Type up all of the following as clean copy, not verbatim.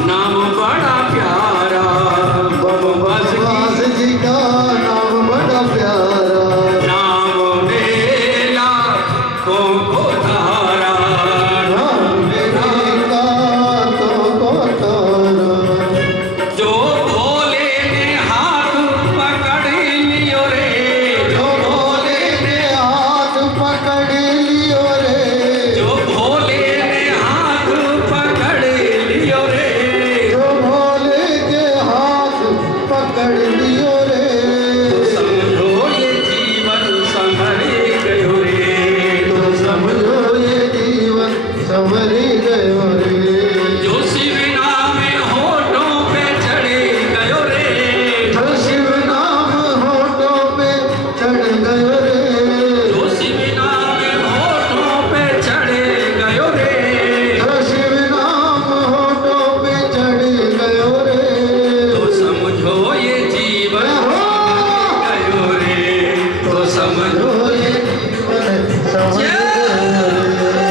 नाम बड़ा प्यारा, बम बास जी का नाम बड़ा प्यारा, नाम ने लाखों को तारा, नाम ने लाखों को तारा। जो भोले ने हाथ पकड़ लियो रे, जो भोले ने हाथ पकड़ लियो रे, जो भोले ने हाथ पकड़ लियो रे, जो भोले के हाथ पकड़ लियो रे, तो समझो ये जीवन संभल गयो रे, तो समझो ये जीवन संभल गयो रे। जो शिव नाम होठों पे चढ़ गयो रे, जो शिव नाम होठों पे चढ़ गयो रे, जो शिव नाम होठों पे चढ़ गयो रे, जो शिव नाम होठों पे चढ़ गयो रे, तो समझो ये जीवन गयो रे, तो समझो ये जीवन समझ गयो रे।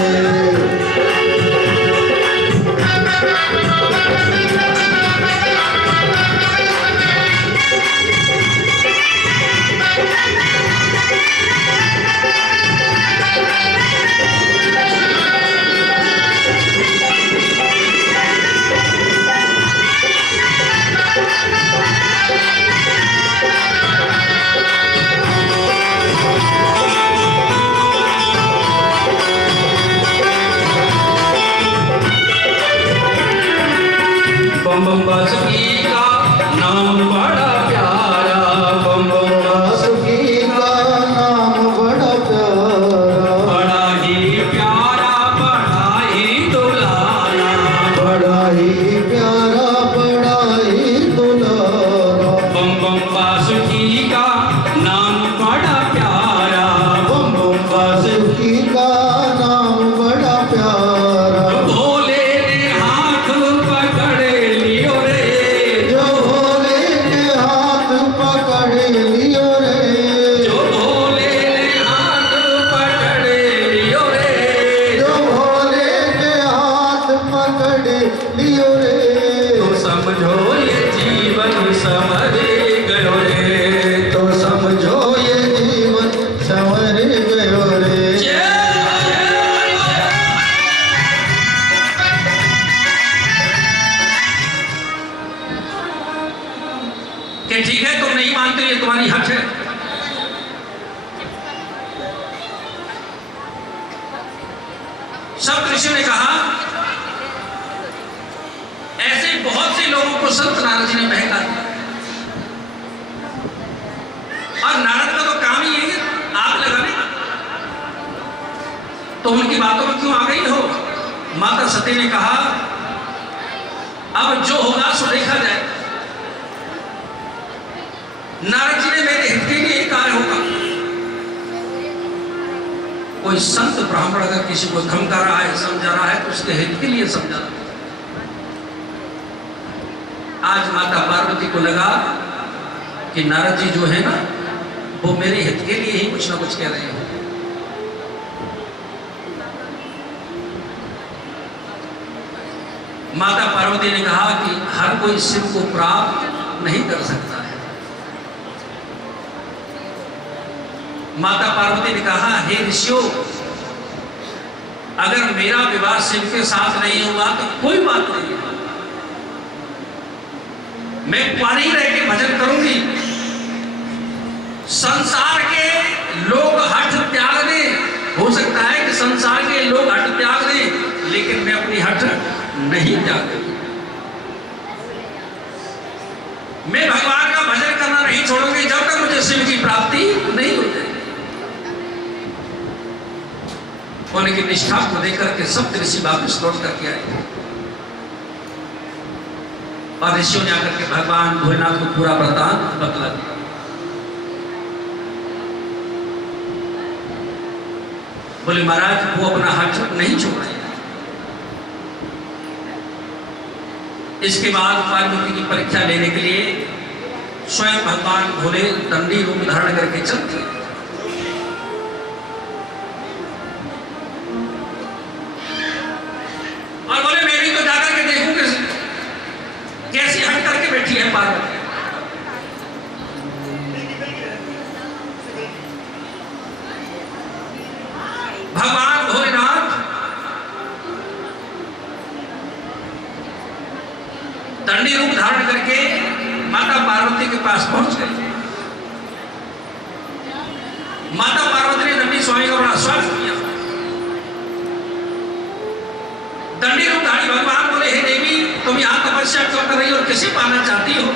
बम बम बासुकी का नाम बड़ा प्यारा, बम बम बासुकी का नाम बड़ा प्यारा, बड़ा ही प्यारा, बड़ा ही दुलारा, बड़ा ही प्यारा, बड़ा ही दुलारा। बम बम बासुकी का नाम बड़ा प्यारा, बम बम बासुकी का नाम बड़ा प्यारा। भोले ने हाथ पकड़ लियो रे, जो भोले ने हाथ पकड़ लियो रे, जो भोले ने हाथ पकड़ लियो रे, जो भोले ने हाथ पकड़ लियो रे, तो समझो ये जीवन संवर गयो रे, तो समझो ये जीवन संवर गयो रे। कि ठीक है तुम नहीं मानते, ये तुम्हारी हक है। सब ऋषियों ने कहा, ऐसे बहुत से लोगों को संत नारद जी ने बहका दिया, और नारद का तो काम ही है आग लगाने, तो उनकी बातों में क्यों आ गई हो? माता सती ने कहा, अब जो होगा सो देखा जाए। नारद जी ने मेरे हित के लिए कहा होगा। कोई संत ब्राह्मण अगर किसी को धमका रहा है, समझा रहा है, तो उसके हित के लिए समझा रहा है। आज माता पार्वती को लगा कि नारद जी जो है ना, वो मेरे हित के लिए ही कुछ ना कुछ कह रहे हैं। माता पार्वती ने कहा कि हर कोई शिव को प्राप्त नहीं कर सकता है। माता पार्वती ने कहा, हे ऋषियों, अगर मेरा विवाह शिव के साथ नहीं हुआ तो कोई बात नहीं है, मैं कुंवारी रह के भजन करूंगी। संसार के लोग हठ त्याग दें, हो सकता है कि संसार के लोग हठ त्याग दें, लेकिन मैं अपनी हठ नहीं त्याग दूंगी। मैं भगवान का भजन करना नहीं छोड़ूंगी जब तक मुझे शिव की प्राप्ति नहीं हो जाएगी। उनकी निष्ठा को लेकर के सब ऋषि वापस लौट करके आए, और ऋषियों ने आकर के भगवान भोलेनाथ को पूरा वरदान बतला दिया। बोले महाराज, वो अपना हठ नहीं छोड़ रहे। इसके बाद पार्वती की परीक्षा लेने के लिए स्वयं भगवान भोले दंडी रूप धारण करके चलते हैं। और बोले मैं भी तो जाकर के देखूंगे दंडी रूप धारण करके माता पार्वती के पास पहुंच गए। माता पार्वती ने दंडी स्वामी का बड़ा स्वागत किया। दंडी रूपधारी भगवान बोले, हे देवी, तुम यहां तपस्या क्यों कर रही हो और किसे पाना चाहती हो?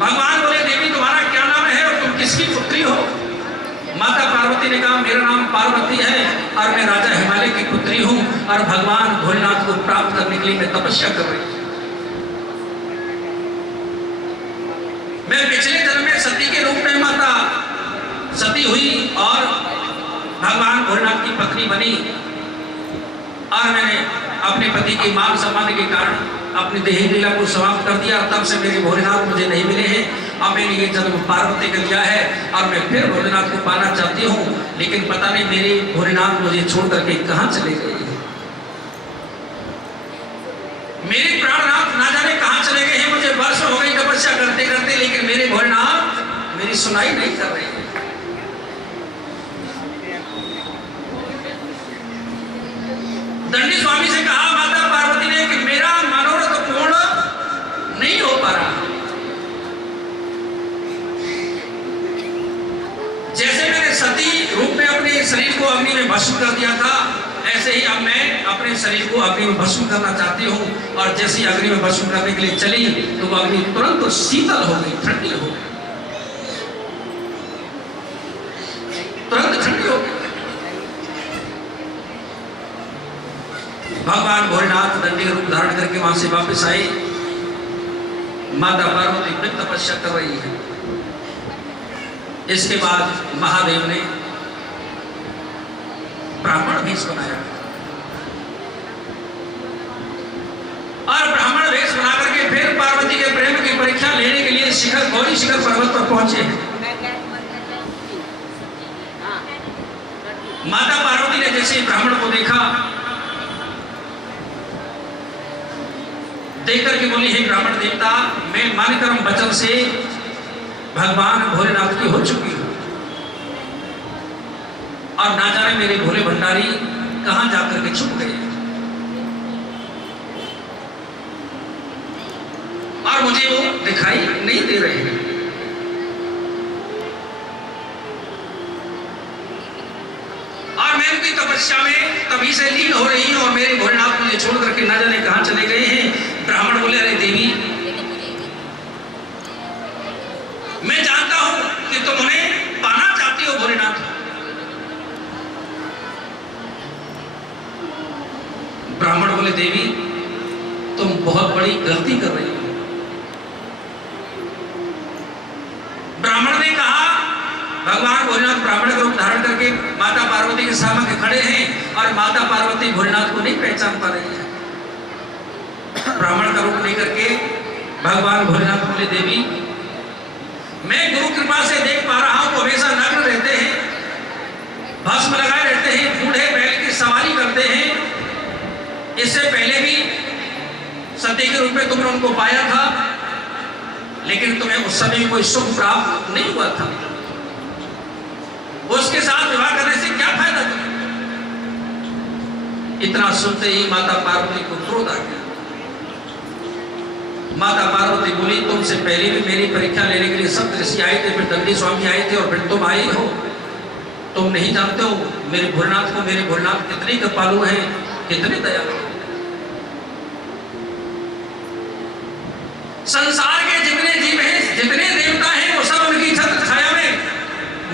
भगवान बोले, देवी, तुम्हारा क्या नाम है और तुम किसकी पुत्री हो? माता पार्वती ने कहा, मेरा नाम पार्वती है और मैं राजा हिमालय की पुत्री हूं और भगवान भोलेनाथ को प्राप्त करने के लिए मैं तपस्या कर रही हूं। मैं पिछले जन्म में सती के रूप में माता सती हुई और भगवान भोलेनाथ की पत्नी बनी और मैंने अपने पति के मान सम्मान के कारण अपनी देही लीला को समाप्त कर दिया। तब से मेरे भोलेनाथ मुझे नहीं मिले हैं। अब मैंने ये जन्म पार्वती का लिया है और मैं फिर भोलेनाथ को पाना चाहती हूँ, लेकिन पता नहीं मेरे भोलेनाथ मुझे छोड़ करके कहाँ चले गए हैं। मेरे प्राणनाथ ना जाने कहाँ चले गए हैं। मुझे वर्ष हो गई तपस्या करते करते, लेकिन मेरे भोलेनाथ मेरी सुनाई नहीं कर रहे हैं। दंडी स्वामी से कहा माता पार्वती ने कि मेरा मनोरथ पूर्ण नहीं हो पा रहा। जैसे मैंने सती रूप में अपने शरीर को अग्नि में भस्म कर दिया था, ऐसे ही अब मैं अपने शरीर को अग्नि में भस्म करना चाहती हूँ। और जैसे ही अग्नि में भस्म करने के लिए चली तो वो अग्नि तुरंत तो शीतल हो गई, ठंडी हो गई, तुरंत ठंडी हो गई। भगवान भोलेनाथ दंडी रूप धारण करके वहां से वापस आए। माता पार्वती फिर तपस्या कर रही है। इसके बाद महादेव ने ब्राह्मण भेष बनाया और ब्राह्मण वेश बना करके फिर पार्वती के प्रेम की परीक्षा लेने के लिए शिखर गौरी शिखर पर्वत पर पहुंचे हैं। माता पार्वती ने जैसे ब्राह्मण को देखा, देख करके बोली, हे ब्राह्मण देवता, मैं मन कर्म वचन से भगवान भोलेनाथ की हो चुकी हूं और ना जाने मेरे भोले भंडारी कहां जाकर के छुप गए और मुझे वो दिखाई नहीं दे रहे हैं। और मैं उनकी तपस्या में तभी से लीन हो रही हूं और मेरे भोलेनाथ मुझे छोड़ करके ना जाने कहां चले गए हैं। ब्राह्मण बोले, अरे देवी, मैं जानता हूं कि तुम उन्हें पाना चाहती हो भोलेनाथ। ब्राह्मण बोले, देवी, तुम बहुत बड़ी गलती कर रही हो। ब्राह्मण ने कहा, भगवान भोलेनाथ ब्राह्मण का रूप धारण करके माता पार्वती के सामने खड़े हैं और माता पार्वती भोलेनाथ को नहीं पहचान पा रही है। ब्राह्मण का रूप लेकर के भगवान भोलेनाथ बोले, देवी, मैं गुरु कृपा से देख पा रहा हूं, हमेशा नग्न रहते हैं, भस्म लगाए रहते हैं, बूढ़े बैल की सवारी करते हैं। इससे पहले भी सती के रूप में तुमने उनको पाया था, लेकिन तुम्हें उस समय कोई सुख प्राप्त नहीं हुआ था। उसके साथ विवाह करने से क्या फायदा तुम्हें? इतना सुनते ही माता पार्वती को क्रोध आ गया। माता पार्वती बोली, तुमसे पहले भी मेरी परीक्षा लेने के लिए सब ऋषि आए थे, फिर दंडी स्वामी आए थे और फिर तुम आई हो। तुम नहीं जानते हो मेरे भोलेनाथ को, मेरे भोलेनाथ कितने कृपालु हैं, कितने दयालु हैं। संसार के जितने जीव हैं, जितने देवता हैं, वो सब उनकी छत्र छाया में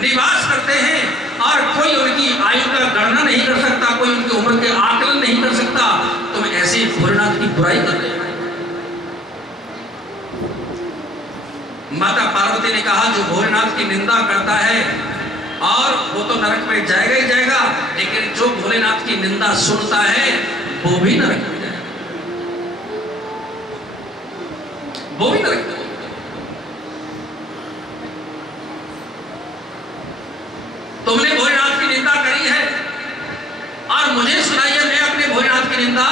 निवास करते हैं और कोई उनकी आयु का गणना नहीं कर सकता, कोई उनकी उम्र के आकलन नहीं कर सकता। तुम ऐसे भोलेनाथ की बुराई कर रहे हो। माता पार्वती ने कहा, जो भोलेनाथ की निंदा करता है और वो तो नरक में जाएगा ही जाएगा, लेकिन जो भोलेनाथ की निंदा सुनता है वो भी नरक में जाएगा, वो भी नरक में। तुमने भोलेनाथ की निंदा करी है और मुझे सुनाइए, मैं अपने भोलेनाथ की निंदा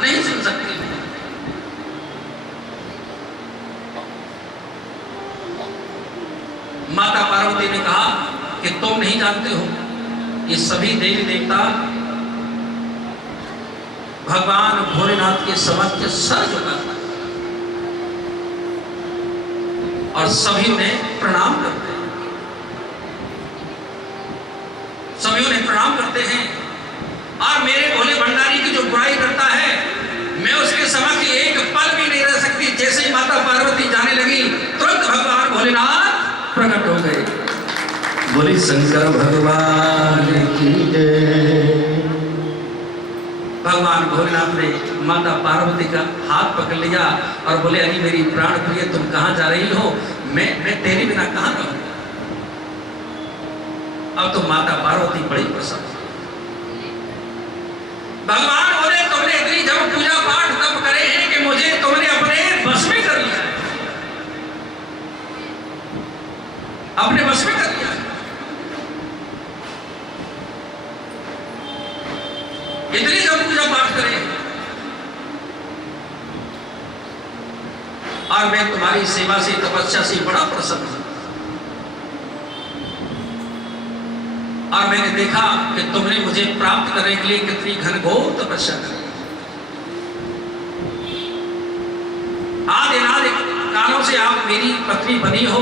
नहीं सुन सकती। माता पार्वती ने कहा कि तुम नहीं जानते हो, ये सभी देवी देवता भगवान भोलेनाथ के समक्ष सर झुका और सभी उन्हें प्रणाम करते हैं। सभी उन्हें प्रणाम करते हैं और मेरे भोले भंडारी की जो बुराई करता है मैं उसके समक्ष एक पल भी नहीं रह सकती। जैसे ही माता पार्वती जाने लगी तुरंत भगवान भोलेनाथ प्रकट हो गए। बोले शंकर भगवान की जय। भगवान भोलेनाथ ने माता पार्वती का हाथ पकड़ लिया और बोले अरे मेरी प्राण प्रिय तुम कहाँ जा रही हो, मैं तेरे बिना कहाँ रहूं। अब तो माता पार्वती बड़ी प्रसन्न। भगवान बोले तुमने इतनी जब पूजा पाठ तब करे हैं कि मुझे तुमने अपने बस में कर लिया, अपने बस में कर लिया। इतनी जब पूजा पाठ करे और मैं तुम्हारी सेवा से तपस्या से बड़ा प्रसन्न हूं और मैंने देखा कि तुमने मुझे प्राप्त करने के लिए कितनी घनघोर तपस्या करी। आदि कालों से आप मेरी पत्नी बनी हो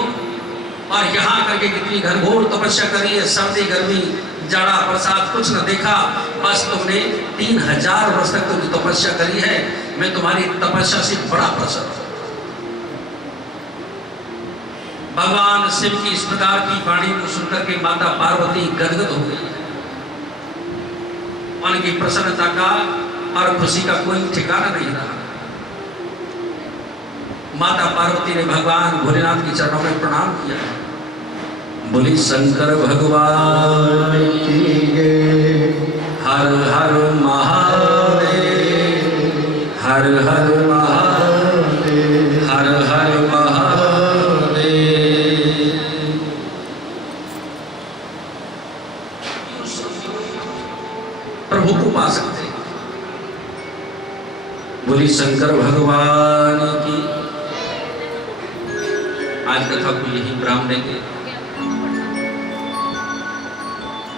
और यहां करके कितनी घनघोर तपस्या करी है। सर्दी गर्मी जाड़ा बरसात कुछ न देखा, बस तुमने 3000 वर्ष तक तुम तपस्या करी है। मैं तुम्हारी तपस्या से बड़ा प्रसन्न हूं। भगवान शिव की इस प्रकार की वाणी को सुनकर के माता पार्वती गदगद हो गई। उनकी प्रसन्नता का और खुशी का कोई ठिकाना नहीं रहा। माता पार्वती ने भगवान भोलेनाथ के चरणों में प्रणाम किया। बोली शंकर भगवान की जय। हर हर महादेव, हर हर महादेव, हर हर महादेव। प्रभु को पा सकते। बोली शंकर भगवान की। आज कथा को यही विराम देंगे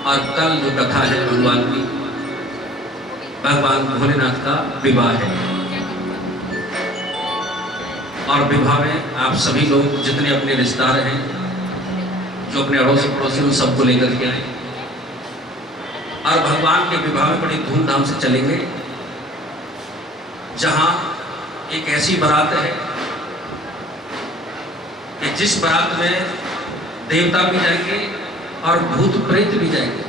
और कल जो कथा है भगवान की, भगवान भोलेनाथ का विवाह है और विवाह में आप सभी लोग जितने अपने रिश्तेदार हैं जो अपने अड़ोसी पड़ोसी उन सबको लेकर के आए और भगवान के विवाह में बड़ी धूमधाम से चलेंगे। जहां एक ऐसी बारात है कि जिस बारात में देवता भी जाएंगे और भूत प्रेत भी जाएंगे।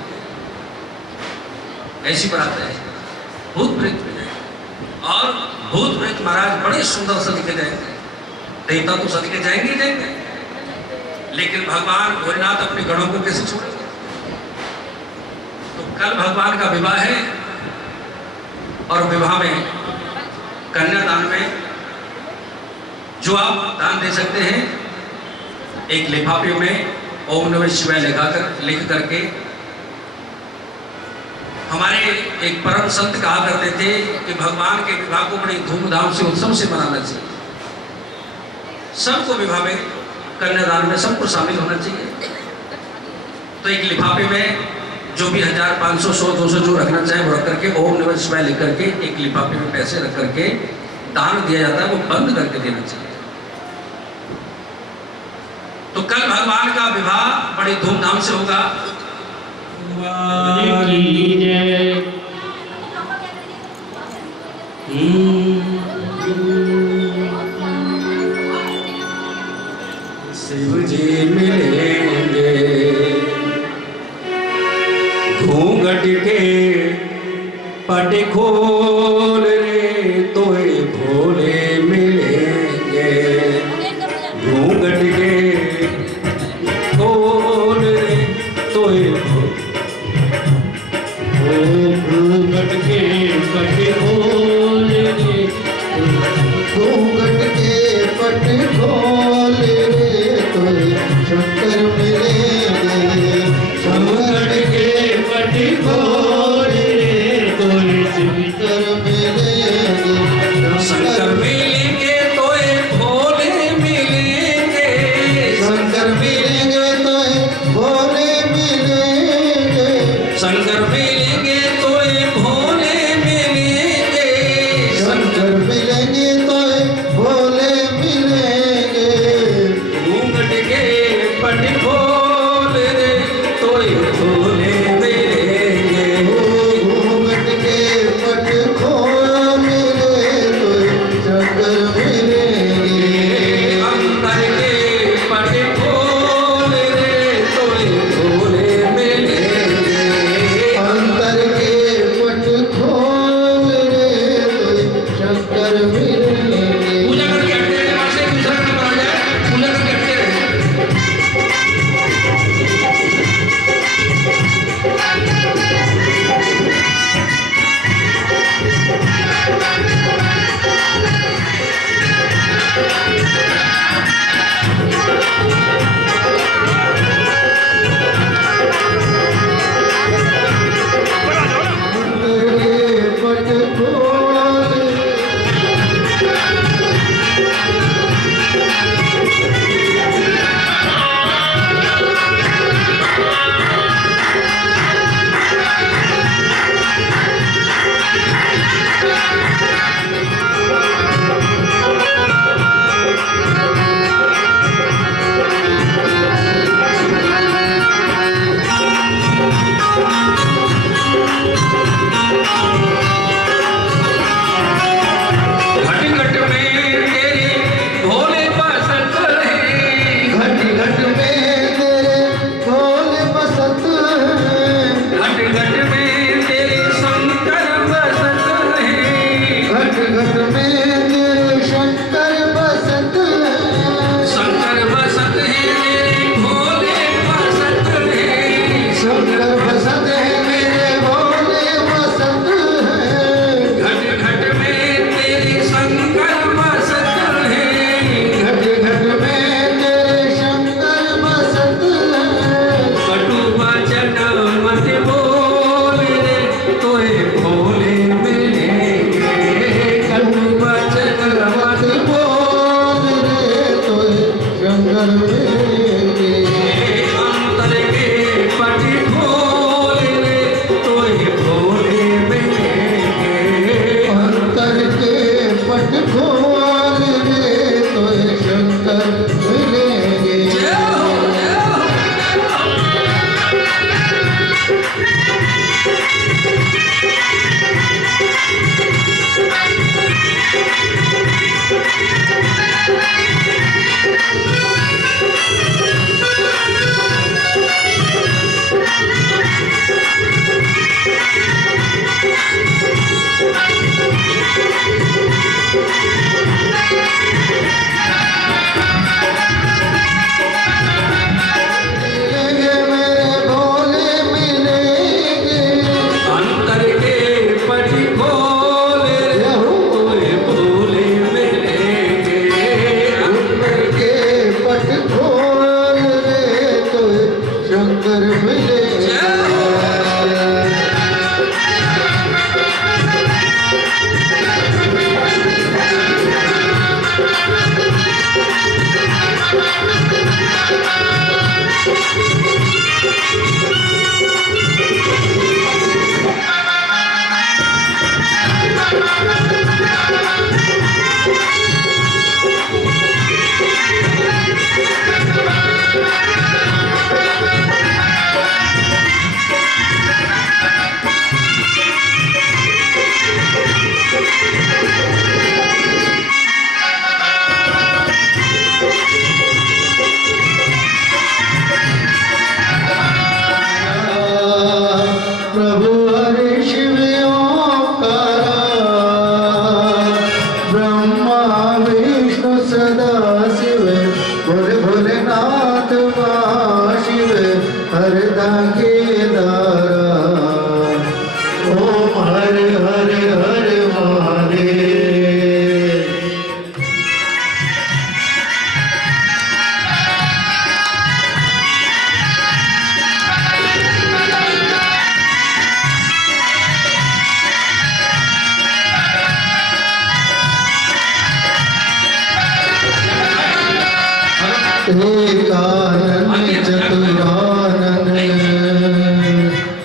ऐसी बारात है, भूत प्रेत भी जाएंगे और भूत प्रेत महाराज बड़े सुंदर सज के जाएंगे। देवता तो सज के जाएंगे ही जाएंगे, लेकिन भगवान भोलेनाथ अपने गणों को कैसे छोड़ेंगे। तो कल भगवान का विवाह है और विवाह में कन्यादान में जो आप दान दे सकते हैं, एक लिफाफे में ओम नमः शिवाय लिख करके। हमारे एक परम संत कहा करते थे कि भगवान के विवाह को बड़ी धूमधाम से उत्सव से मनाना चाहिए। सबको विवाह में कन्यादान में सबको शामिल होना चाहिए। तो एक लिफाफे में जो भी 1000, 500, 100, 200 जो रखना चाहे वो रख करके ओम नमः शिवाय लिख करके एक लिफाफे में पैसे रख करके दान दिया जाता है, वो बंद करके देना चाहिए। तो कल भगवान का विवाह बड़ी धूमधाम से होगा। शिव जी मिलेंगे घूंघट के पट खोल रे तोए भोले मिलेंगे। घूंघट के खोल रे तोए घूंघट के पट खोल रे, घूंघट के पट खोल रे तोए शंकर मिलेंगे। घूंघट के पट खोल रे तोए शंकर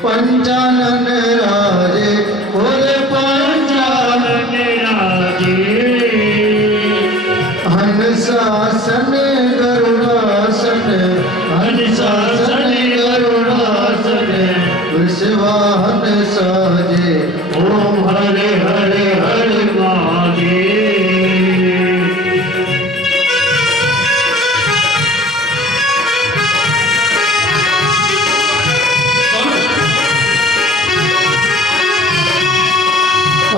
पंचानन राजे बोले पंचानन राजे हंसासन गरुड़ासन हंसासन गरुड़ासन विश्वाहन साजे ओम हरे हरे हरे महादेव।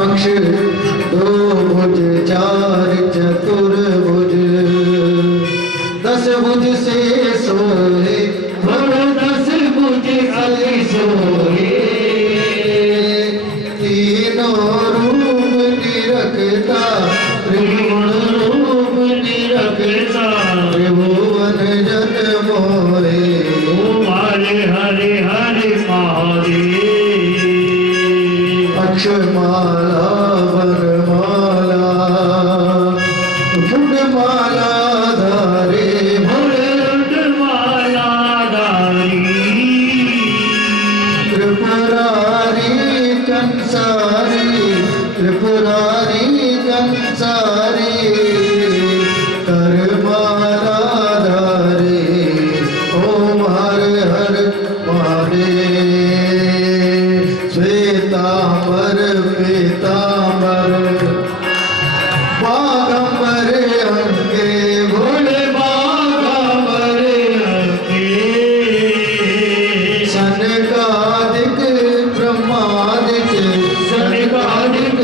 अक्ष दो भुज चार चतुर्भुज दस भुज से सोए दस भुज अति सोए तीनों रूप निरखता त्रिगुण रूप निरखता त्रिभुवन जन मोहे ओम हरे हरे हरे महादेव। अक्षमाला वरमाला फुटमाला धारे फुटमाला धारी त्रिपुरारी कंसारी त्रिपुरारी कंसारी करमाला धारे ओम हर हर महादेव। श्वेतांबर पीतांबर बागंबर अंगे भोले बागंबर अंगे सनकादिक ब्रह्मादिक सनकादिक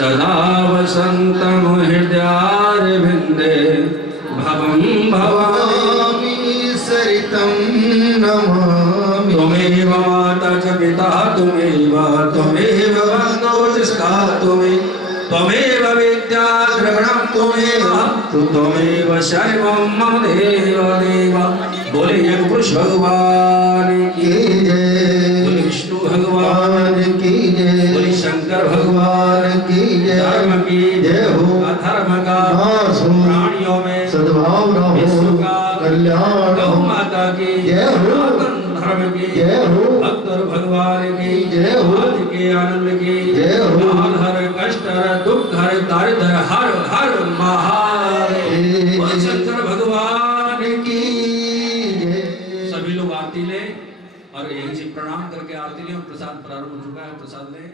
सदा वसन्तं हृदयारविन्दे भवं भवामि सरितं नमामि। त्वमेव माता च पिता त्वमेव बन्धो जिसका त्वमेव विद्या द्रविणं त्वमेव सर्वं मम देव देव। बोले एक पुरुष भगवान की जय, बोले विष्णु भगवान की जय, बोले शंकर भगवान की जय। धर्म की जय हो, अधर्म का नाश हो, प्राणियों में सद्भावना हो, विश्व का कल्याण गौ हो। माता की जय हो, सनातन धर्म की जय हो, भक्त और भगवान की जय हो, आज के आनंद की जय हो। काल हर कष्ट हर दुख हर दारिद्र हर हर महादेव। बोल शंकर भगवान की जय। सभी लोग आरती ले और यहीं से प्रणाम करके आरती ले और प्रसाद प्रारंभ हो चुका है, प्रसाद ले।